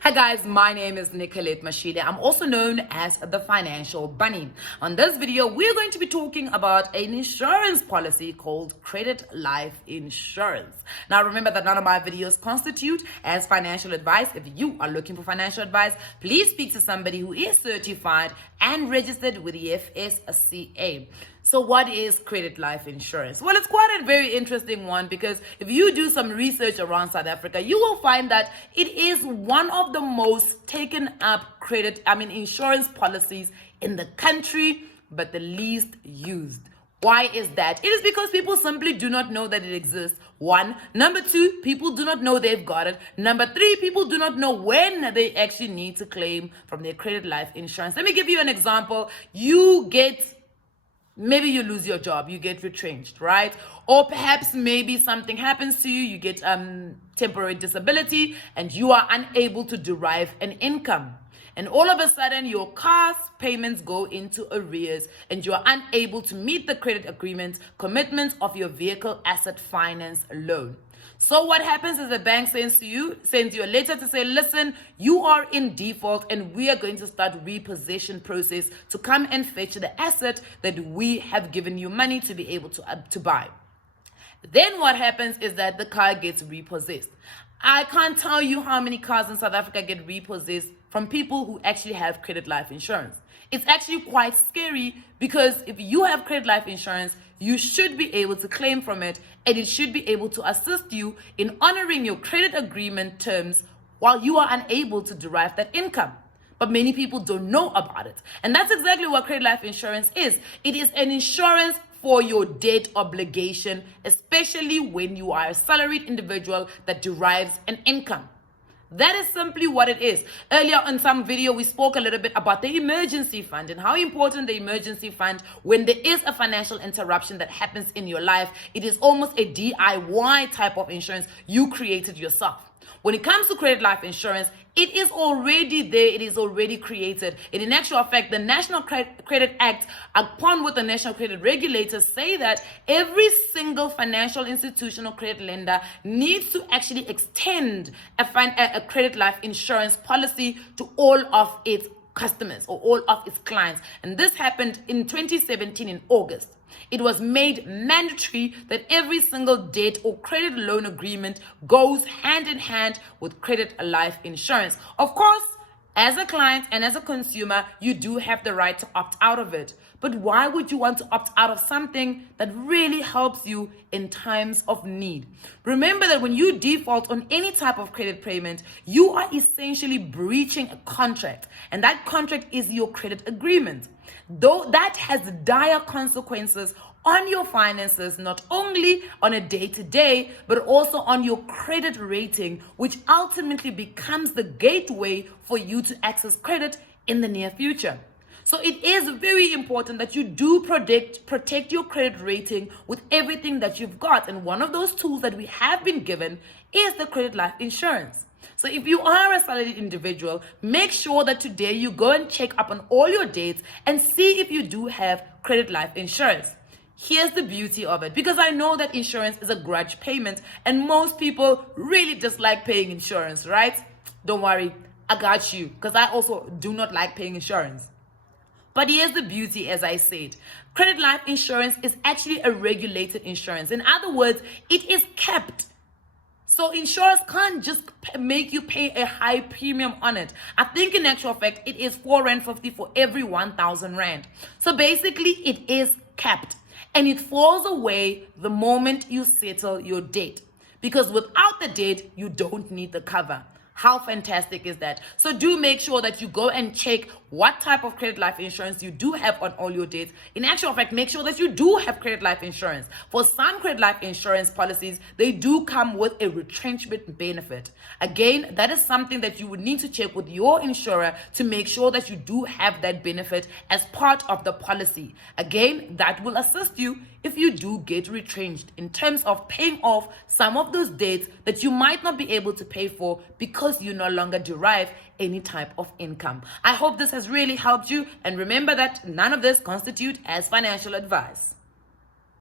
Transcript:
Hi guys, my name is Nicolette Mashile. I'm also known as the Financial Bunny. On this video, we're going to be talking about an insurance policy called Credit Life Insurance. Now remember that none of my videos constitute as financial advice. If you are looking for financial advice, please speak to somebody who is certified and registered with the FSCA. So what is Credit Life Insurance? Well, it's quite a very interesting one because if you do some research around South Africa, you will find that it is one of the most taken up insurance policies in the country, but the least used. Why is that? It is because people simply do not know that it exists. One. Number two, people do not know they've got it. Number three, people do not know when they actually need to claim from their credit life insurance. Let me give you an example. Maybe you lose your job, you get retrenched, right? Or perhaps maybe something happens to you, you get temporary disability and you are unable to derive an income. And all of a sudden your car's payments go into arrears and you are unable to meet the credit agreement commitments of your vehicle asset finance loan. So what happens is the bank sends you a letter to say, listen, you are in default and we are going to start repossession process to come and fetch the asset that we have given you money to be able to buy. Then what happens is that the car gets repossessed. I can't tell you how many cars in South Africa get repossessed from people who actually have credit life insurance. It's actually quite scary because if you have credit life insurance, you should be able to claim from it and it should be able to assist you in honoring your credit agreement terms while you are unable to derive that income. But many people don't know about it. And that's exactly what credit life insurance is. It is an insurance for your debt obligation, especially when you are a salaried individual that derives an income. That is simply what it is. Earlier in some video, we spoke a little bit about the emergency fund and how important the emergency fund, when there is a financial interruption that happens in your life, it is almost a DIY type of insurance you created yourself. When it comes to credit life insurance, it is already there, it is already created. And in actual fact, the National Credit Act, upon what the National Credit Regulators say that every single financial institution or credit lender needs to actually extend a credit life insurance policy to all of its customers or all of its clients. And this happened in 2017 in August. It was made mandatory that every single debt or credit loan agreement goes hand in hand with credit life insurance. Of course, as a client and as a consumer, you do have the right to opt out of it. But why would you want to opt out of something that really helps you in times of need? Remember that when you default on any type of credit payment, you are essentially breaching a contract. And that contract is your credit agreement. Though that has dire consequences on your finances, not only on a day-to-day, but also on your credit rating, which ultimately becomes the gateway for you to access credit in the near future. So it is very important that you do protect your credit rating with everything that you've got. And one of those tools that we have been given is the credit life insurance. So if you are a salaried individual, make sure that today you go and check up on all your dates and see if you do have credit life insurance. Here's the beauty of it, because I know that insurance is a grudge payment and most people really dislike paying insurance, right? Don't worry, I got you, because I also do not like paying insurance. But here's the beauty, as I said. Credit life insurance is actually a regulated insurance. In other words, it is capped. So insurers can't just make you pay a high premium on it. I think in actual fact, it is 4.50 Rand for every 1,000 Rand. So basically, it is capped. And it falls away the moment you settle your debt. Because without the debt, you don't need the cover. How fantastic is that? So do make sure that you go and check what type of credit life insurance you do have on all your debts. In actual fact, make sure that you do have credit life insurance. For some credit life insurance policies, they do come with a retrenchment benefit. Again, that is something that you would need to check with your insurer to make sure that you do have that benefit as part of the policy. Again, that will assist you if you do get retrenched in terms of paying off some of those debts that you might not be able to pay for because you no longer derive any type of income. I hope this has really helped you, and remember that none of this constitutes as financial advice.